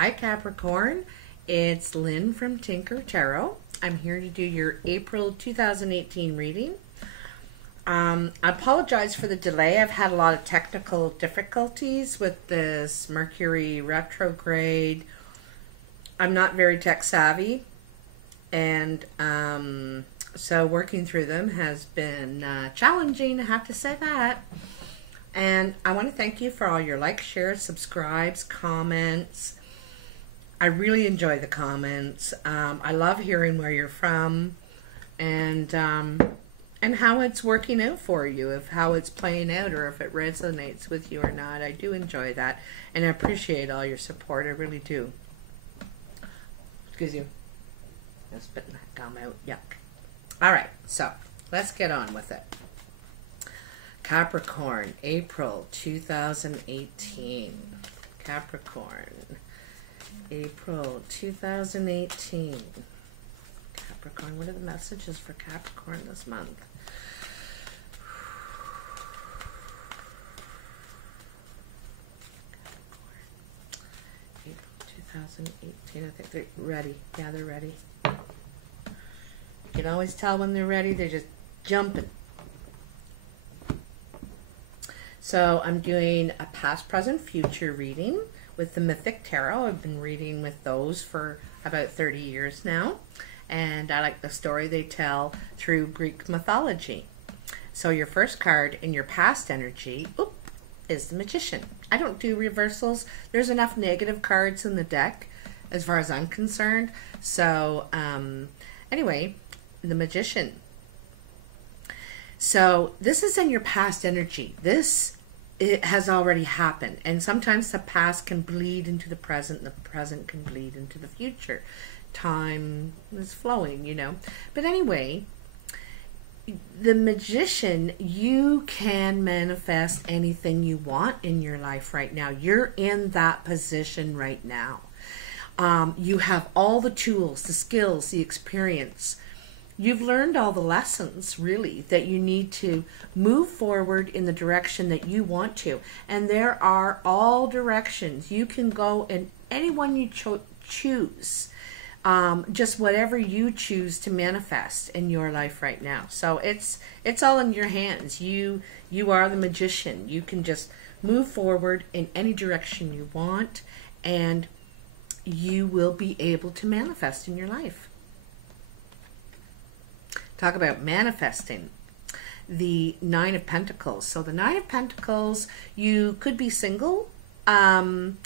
Hi Capricorn, it's Lynn from Tinker Tarot. I'm here to do your April 2018 reading. I apologize for the delay. I've had a lot of technical difficulties with this Mercury retrograde. I'm not very tech savvy, and so working through them has been challenging, I have to say that. And I want to thank you for all your likes, shares, subscribes, comments. I really enjoy the comments. I love hearing where you're from and how it's working out for you, if how it's playing out or if it resonates with you or not. I do enjoy that, and I appreciate all your support. I really do. Excuse you. I'm spitting that gum out. Yuck. All right, so let's get on with it. Capricorn, April 2018. Capricorn, April 2018. Capricorn, what are the messages for Capricorn this month? Capricorn, April 2018. I think they're ready. Yeah, they're ready. You can always tell when they're ready. They're just jumping. So I'm doing a past, present, future reading with the Mythic Tarot. I've been reading with those for about 30 years now, and I like the story they tell through Greek mythology. So your first card in your past energy is the Magician. I don't do reversals. There's enough negative cards in the deck as far as I'm concerned. So anyway, the Magician. So this is in your past energy. It has already happened, and sometimes the past can bleed into the present, and the present can bleed into the future. Time is flowing, you know. But anyway, the Magician, you can manifest anything you want in your life right now. You're in that position right now. You have all the tools, the skills, the experience. You've learned all the lessons, really, that you need to move forward in the direction that you want to. And there are all directions. You can go in any one you choose. Just whatever you choose to manifest in your life right now. So it's all in your hands. You are the Magician. You can just move forward in any direction you want, and you will be able to manifest in your life. Talk about manifesting. The Nine of Pentacles. So the Nine of Pentacles, you could be single and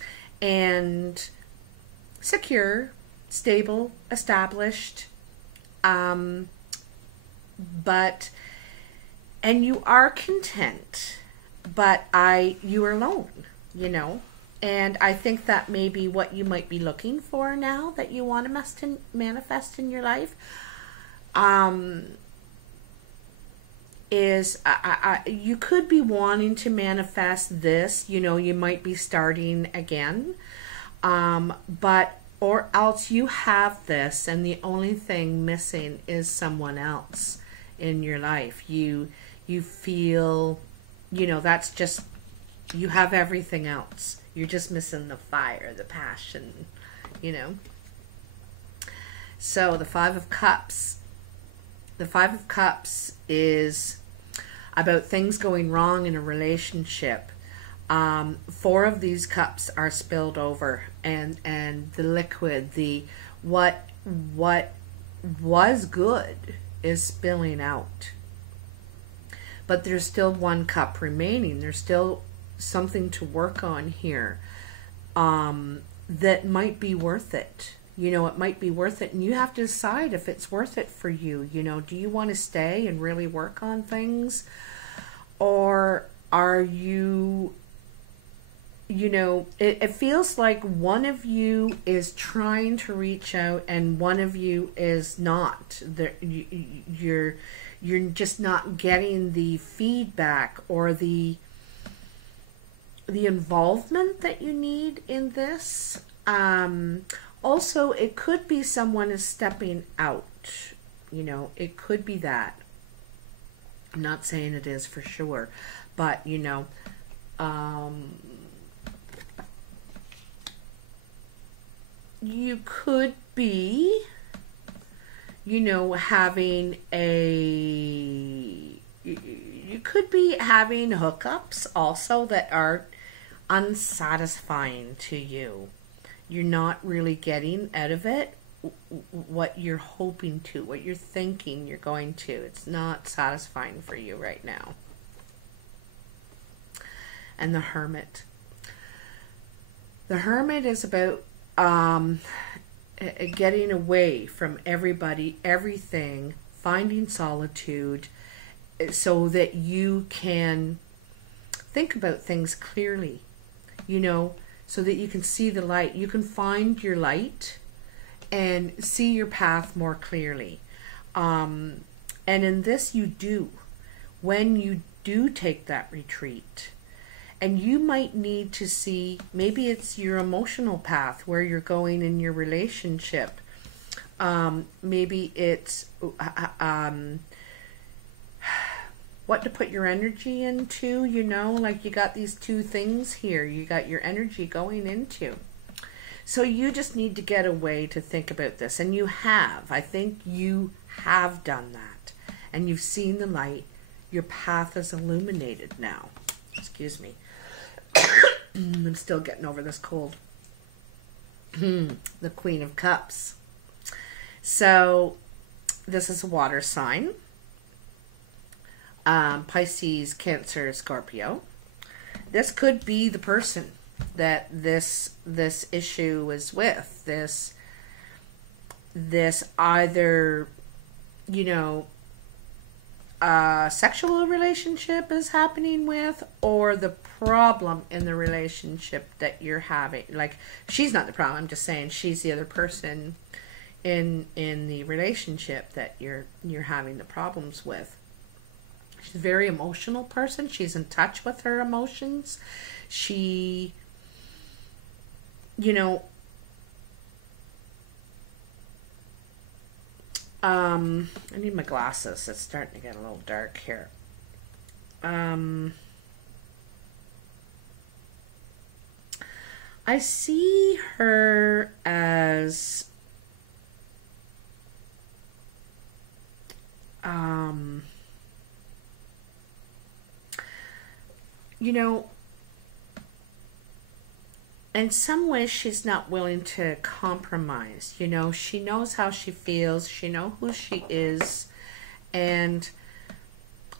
secure, stable, established, and you are content, but you are alone, you know. And I think that may be what you might be looking for now that you want to manifest in your life. You could be wanting to manifest this, you know, you might be starting again, or else you have this and the only thing missing is someone else in your life. You feel, you know, that's just, you have everything else. You're just missing the fire, the passion, you know. So the Five of Cups. The Five of Cups is about things going wrong in a relationship. Four of these cups are spilled over, and the liquid, what was good is spilling out. But there's still one cup remaining. There's still something to work on here that might be worth it. You know, it might be worth it, and you have to decide if it's worth it for you. You know, do you want to stay and really work on things? Or are you, you know, it feels like one of you is trying to reach out and one of you is not. You're just not getting the feedback or the involvement that you need in this. Also, it could be someone is stepping out. You know, it could be that. I'm not saying it is for sure, but, you know, you could be, you know, having a, you could be having hookups also that are unsatisfying to you. You're not really getting out of it what you're hoping to, what you're thinking you're going to. It's not satisfying for you right now. And the Hermit. The Hermit is about getting away from everybody, everything, finding solitude so that you can think about things clearly, you know, so that you can see the light. You can find your light and see your path more clearly. And in this you do, when you do take that retreat. And you might need to see, maybe it's your emotional path, where you're going in your relationship. Maybe it's what to put your energy into, you know, like you got these two things here. You got your energy going into. So you just need to get away to think about this. And you have. I think you have done that. And you've seen the light. Your path is illuminated now. Excuse me. I'm still getting over this cold. The Queen of Cups. So this is a water sign. Pisces, Cancer, Scorpio. This could be the person that this issue is with. This either, you know, sexual relationship is happening with, or the problem in the relationship that you're having. Like, she's not the problem, I'm just saying she's the other person in the relationship that you're having the problems with. She's a very emotional person. She's in touch with her emotions. She, you know, I need my glasses. It's starting to get a little dark here. I see her as you know, in some ways she's not willing to compromise. You know, she knows how she feels, she knows who she is, and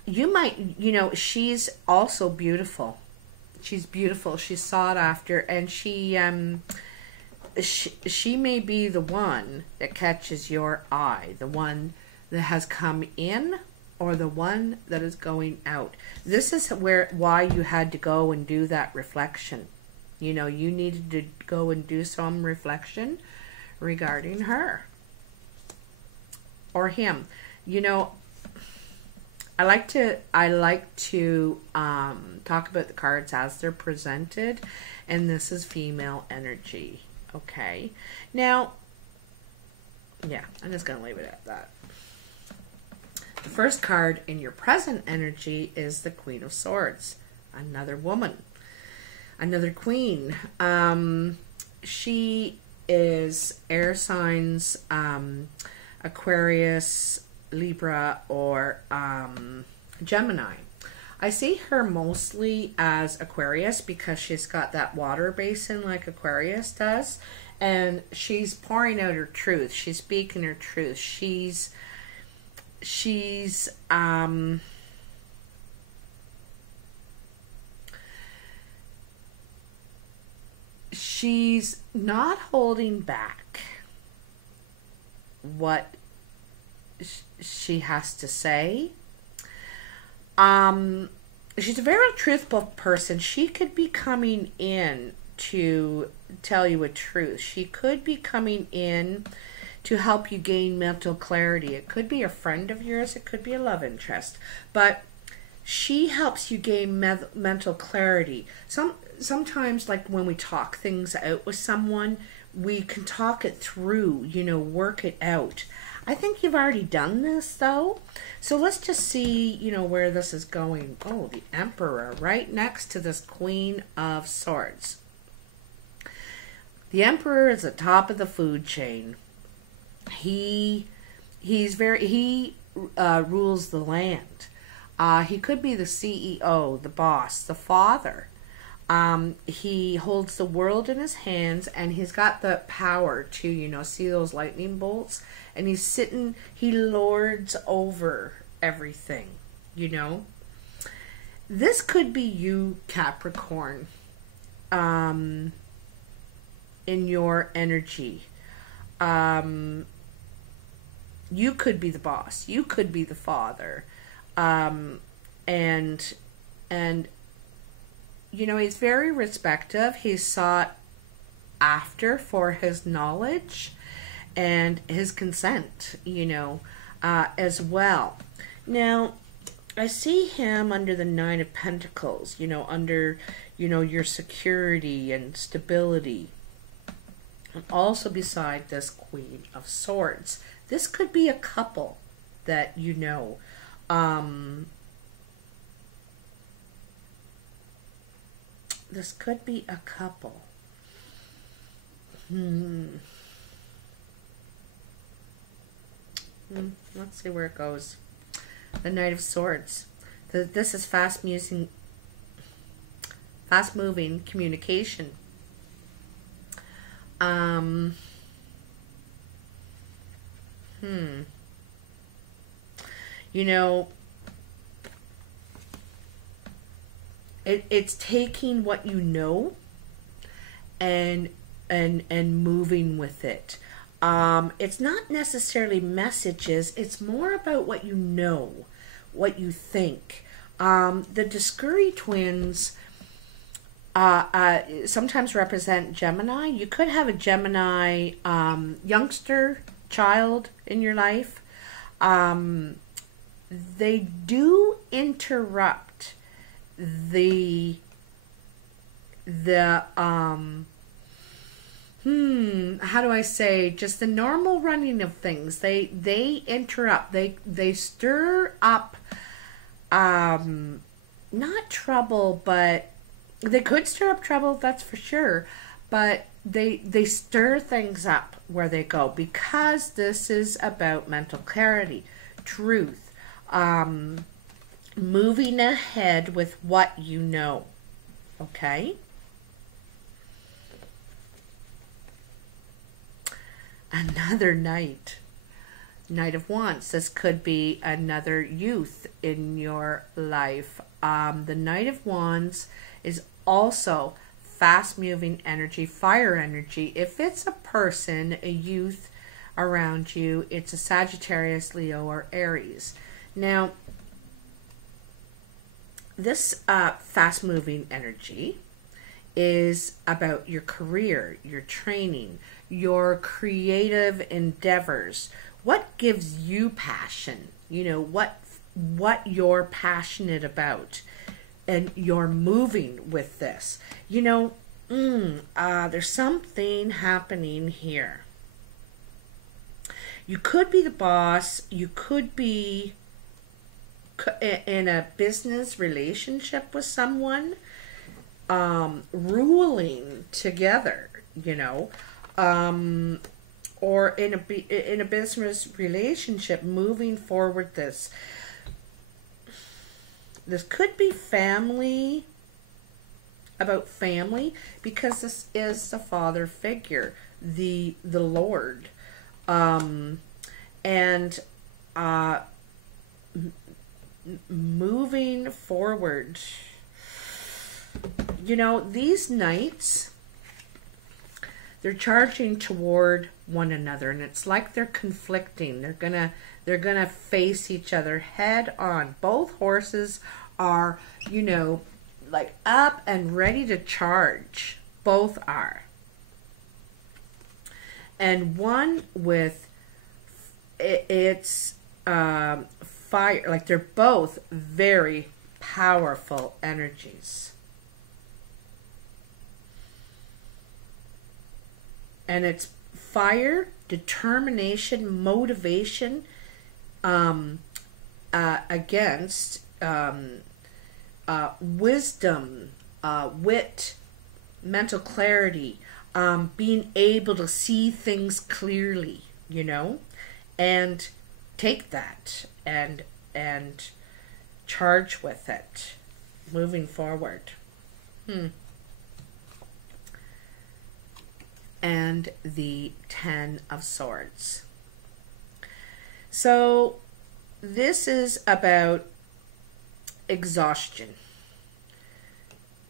you might, you know, she's also beautiful. She's beautiful, she's sought after, and she may be the one that catches your eye, the one that has come in, or the one that is going out. This is why you had to go and do that reflection. You know, you needed to go and do some reflection regarding her or him. You know, I like to talk about the cards as they're presented, and this is female energy. Okay, now, yeah, I'm just gonna leave it at that. The first card in your present energy is the Queen of Swords, another woman, another queen. She is air signs, Aquarius, Libra, or Gemini. I see her mostly as Aquarius because she's got that water basin like Aquarius does, and she's pouring out her truth. She's speaking her truth. She's not holding back what she has to say. She's a very truthful person. She could be coming in to tell you a truth. She could be coming in to help you gain mental clarity. It could be a friend of yours. It could be a love interest. But she helps you gain mental clarity. Sometimes, like when we talk things out with someone, we can talk it through, you know, work it out. I think you've already done this, though. So let's just see, you know, where this is going. Oh, the Emperor right next to this Queen of Swords. The Emperor is the top of the food chain. He rules the land. He could be the CEO, the boss, the father. He holds the world in his hands, and he's got the power to, see those lightning bolts. And he lords over everything, This could be you, Capricorn, in your energy. You could be the boss. You could be the father. And he's very respective. He's sought after for his knowledge and his consent, as well. Now, I see him under the Nine of Pentacles, under, your security and stability. And also beside this Queen of Swords. This could be a couple that this could be a couple. Let's see where it goes. The Knight of Swords. This is fast-moving communication. It's taking what you know and moving with it. It's not necessarily messages. It's more about what you know, what you think. The Discovery twins sometimes represent Gemini. You could have a Gemini youngster child in your life. They do interrupt the how do I say, just the normal running of things. They interrupt, they stir up not trouble, but they could stir up trouble, that's for sure, but they stir things up where they go, because this is about mental clarity, truth, moving ahead with what you know. Okay? Another Knight of Wands. This could be another youth in your life. The Knight of Wands is also fast-moving energy, fire energy. If it's a person, a youth around you, it's a Sagittarius, Leo, or Aries. Now, this fast-moving energy is about your career, your training, your creative endeavors. What gives you passion? What you're passionate about, and you're moving with this. There's something happening here. You could be the boss. You could be in a business relationship with someone, ruling together, or in a business relationship, moving forward. This could be family, about family, because this is the father figure, the Lord, and moving forward. These knights, they're charging toward one another, and it's like they're conflicting. They're gonna face each other head on. Both horses are, like up and ready to charge. Both are. And one with it's fire, like they're both very powerful energies. And it's fire, determination, motivation, against wisdom, wit, mental clarity, being able to see things clearly, you know, and take that and charge with it moving forward. And the 10 of Swords. So this is about exhaustion.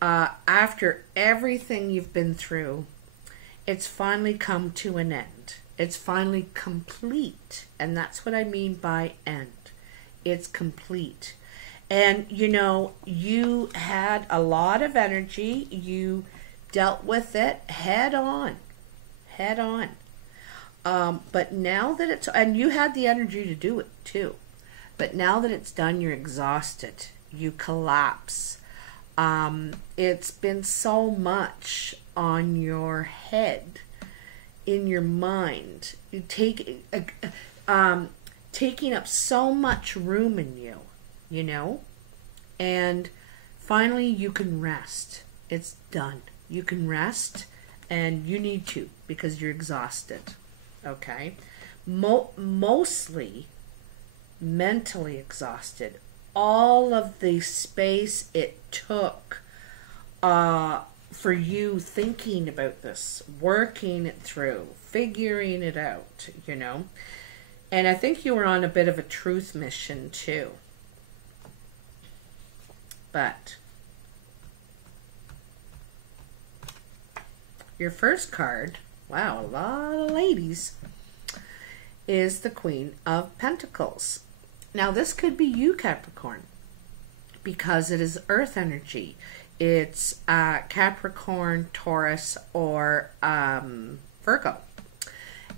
After everything you've been through, it's finally come to an end. It's finally complete. And that's what I mean by end. It's complete. And, you know, you had a lot of energy. You dealt with it head on. Head on. But now that it's, and you had the energy to do it too. But now that it's done, you're exhausted. You collapse. It's been so much on your head, in your mind. You take, taking up so much room in you, you know? And finally you can rest. It's done. You can rest, and you need to because you're exhausted. Okay? Mostly mentally exhausted. All of the space it took for you thinking about this, working it through, figuring it out, you know. And I think you were on a bit of a truth mission too. But your first card, wow, a lot of ladies, is the Queen of Pentacles. Now this could be you, Capricorn, because it is earth energy. It's Capricorn, Taurus, or Virgo.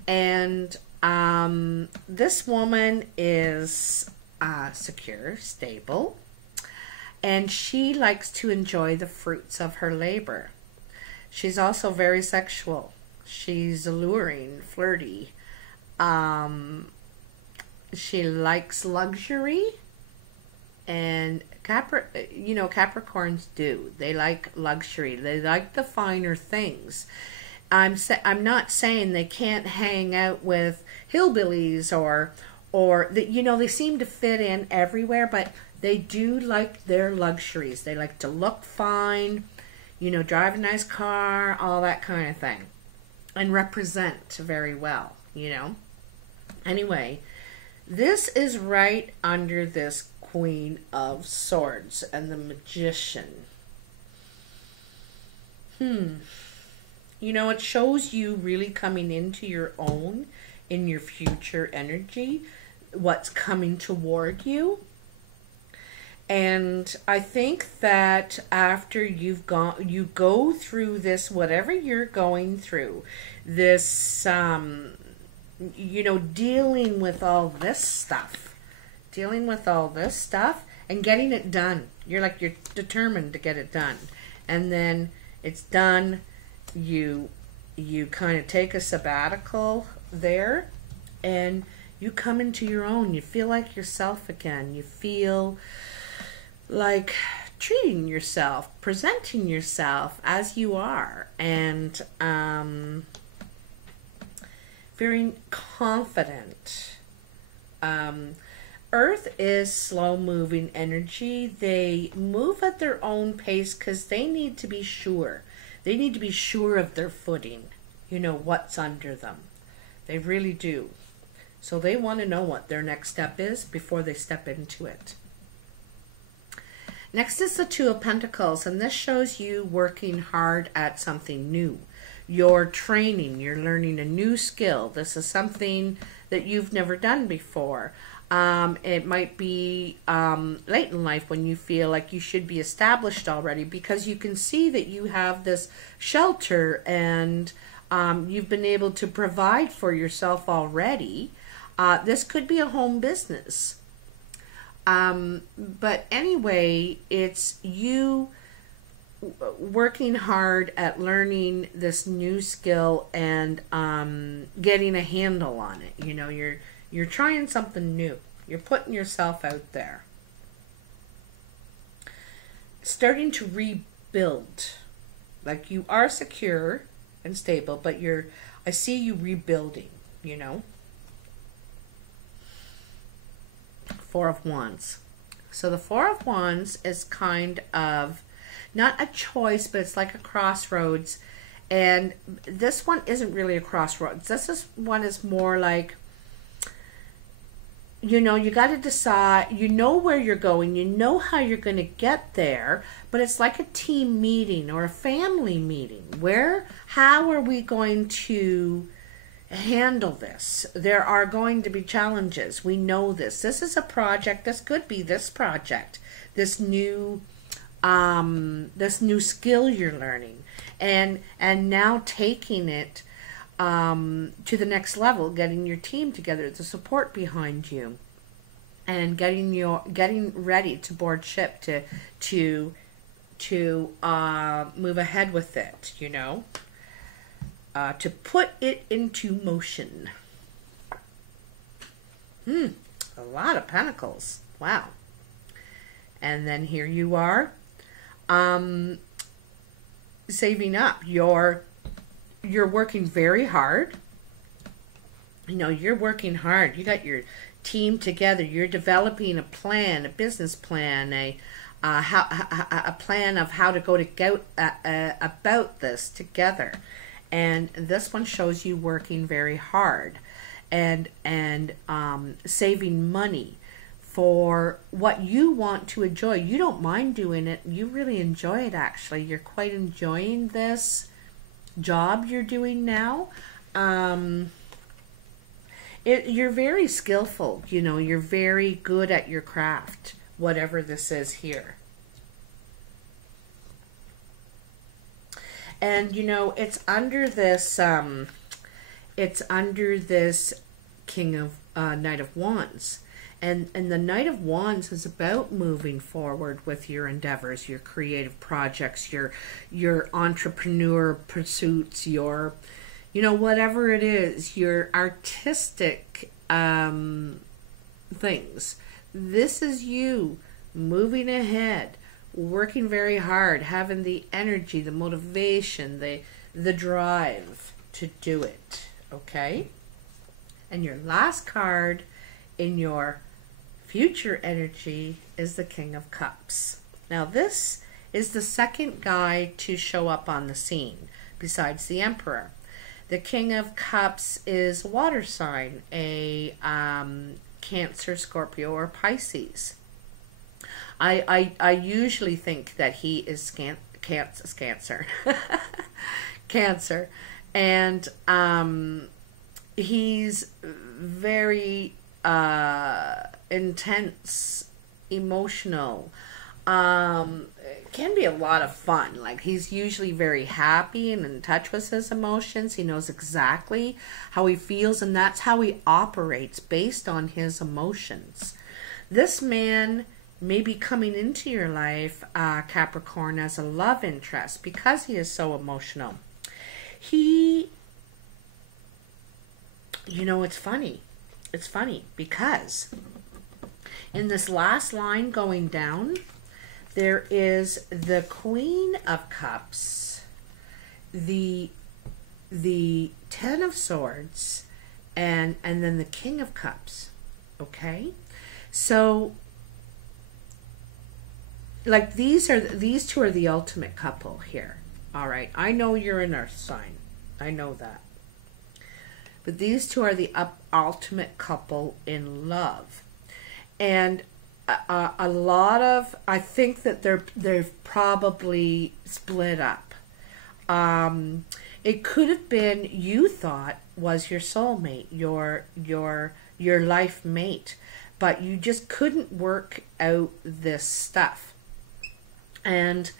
And this woman is secure, stable, and she likes to enjoy the fruits of her labor. She's also very sexual. She's alluring, flirty. She likes luxury, and Capricorns do. They like luxury. They like the finer things. I'm not saying they can't hang out with hillbillies or that, you know, they seem to fit in everywhere, but they do like their luxuries. They like to look fine, you know, drive a nice car, all that kind of thing, and represent very well, you know. Anyway, this is right under this Queen of Swords and the Magician. You know, it shows you really coming into your own in your future energy, what's coming toward you. And I think that after you go through this, whatever you're going through, this, you know, dealing with all this stuff and getting it done. You're determined to get it done. And then it's done. You kind of take a sabbatical there, and you come into your own. You feel like yourself again. You feel like treating yourself, presenting yourself as you are, and feeling confident. Earth is slow-moving energy. They move at their own pace because they need to be sure. They need to be sure of their footing, you know, what's under them. They really do. So they want to know what their next step is before they step into it. Next is the Two of Pentacles, and this shows you working hard at something new. You're training, you're learning a new skill. This is something that you've never done before. It might be late in life when you feel like you should be established already, because you can see that you have this shelter and you've been able to provide for yourself already. This could be a home business. But anyway, it's you working hard at learning this new skill and getting a handle on it. You know, you're trying something new. You're putting yourself out there. Starting to rebuild. Like, you are secure, and stable, but I see you rebuilding, you know. Four of Wands. So the Four of Wands is kind of not a choice, but it's like a crossroads. And this one isn't really a crossroads. One is more like, you know, you got to decide, you know where you're going, you know how you're going to get there, but it's like a team meeting or a family meeting. How are we going to handle this? There are going to be challenges. We know this. This is a project. This could be this project, this new skill you're learning, and now taking it to the next level, getting your team together, the support behind you, and getting ready to board ship to move ahead with it, you know, to put it into motion. A lot of pentacles. Wow. And then here you are, saving up. You're working very hard. You know, you're working hard. You got your team together. You're developing a plan, a business plan, a plan of how to go about this together. And this one shows you working very hard and saving money for what you want to enjoy. You don't mind doing it. You really enjoy it, actually. You're quite enjoying this job you're doing now. You're very skillful, you know, you're very good at your craft, whatever this is here. And, you know, it's under this King of, Knight of Wands. And the Knight of Wands is about moving forward with your endeavors, your creative projects, your entrepreneur pursuits, your, you know, whatever it is, your artistic things. This is you moving ahead, working very hard, having the energy, the motivation, the drive to do it, okay? And your last card in your future energy is the King of Cups. Now this is the second guy to show up on the scene besides the Emperor. The King of Cups is a water sign, a Cancer, Scorpio, or Pisces. I usually think that he is Cancer. Cancer. And he's very intense, emotional. It can be a lot of fun. Like, he's usually very happy and in touch with his emotions. He knows exactly how he feels, and that's how he operates, based on his emotions. This man may be coming into your life, Capricorn, as a love interest because he is so emotional. He, you know, it's funny. It's funny because in this last line going down, there is the Queen of Cups, the Ten of Swords, and then the King of Cups. Okay? So, like, these two are the ultimate couple here. All right? I know you're an earth sign. I know that. But these two are the ultimate couple in love. And a lot of, I think that they're probably split up. It could have been, you thought was your soulmate, your life mate, but you just couldn't work out this stuff. And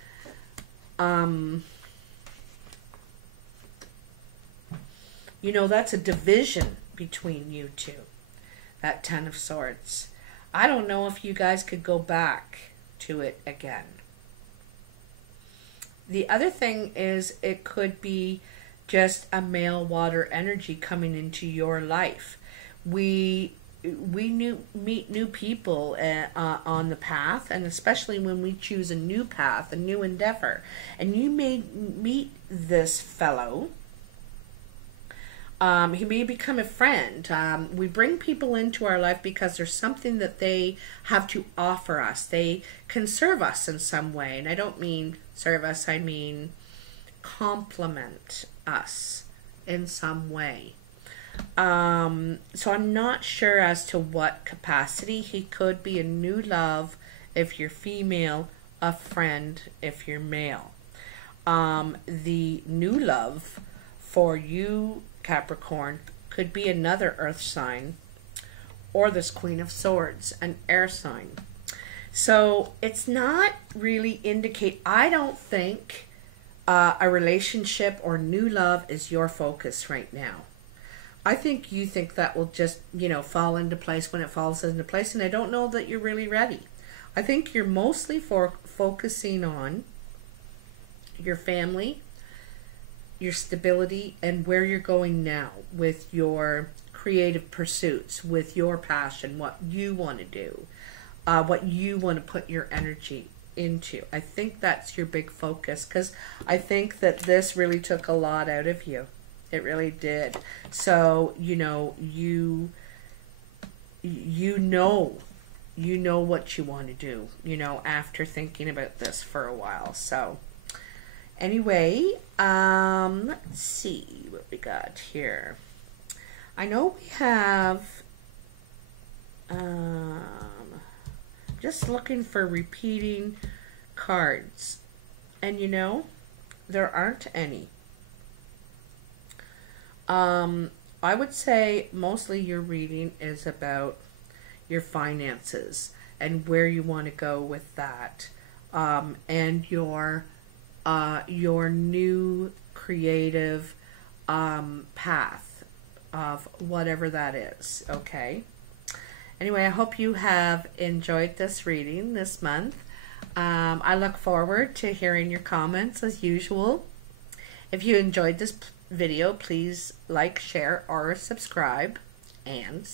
you know, that's a division between you two, that Ten of Swords. I don't know if you guys could go back to it again. The other thing is, it could be just a male water energy coming into your life. We meet new people on the path, and especially when we choose a new path, a new endeavor. And you may meet this fellow He may become a friend. We bring people into our life because there's something that they have to offer us. They can serve us in some way. And I don't mean serve us, I mean complement us in some way. So I'm not sure as to what capacity. He could be a new love if you're female, a friend if you're male. The new love for you, Capricorn, could be another earth sign, or this Queen of Swords, an air sign. So it's not really indicate, I don't think a relationship or new love is your focus right now. I think you think that will just, you know, fall into place when it falls into place, and I don't know that you're really ready. I think you're mostly focusing on your family, your stability, and where you're going now with your creative pursuits, with your passion, what you want to do, what you want to put your energy into. I think that's your big focus, because I think that this really took a lot out of you. It really did. So, you know, you know what you want to do, you know, after thinking about this for a while. So anyway, let's see what we got here. I know we have, just looking for repeating cards, and you know, there aren't any. I would say mostly your reading is about your finances and where you want to go with that, and your new creative path of whatever that is. Okay. Anyway, I hope you have enjoyed this reading this month. I look forward to hearing your comments as usual. If you enjoyed this video, please like, share, or subscribe. And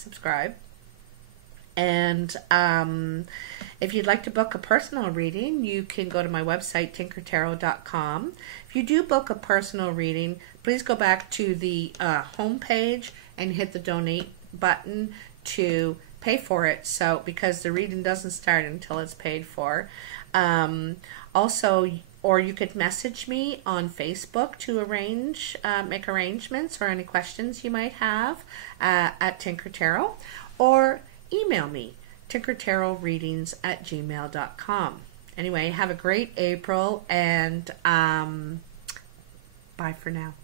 if you'd like to book a personal reading, you can go to my website, tinkertarot.com. If you do book a personal reading, please go back to the home page and hit the donate button to pay for it. So, because the reading doesn't start until it's paid for. Also, or you could message me on Facebook to arrange, make arrangements or any questions you might have at Tinker Tarot, or email me, tinkertarotreadings@gmail.com. Anyway, have a great April, and bye for now.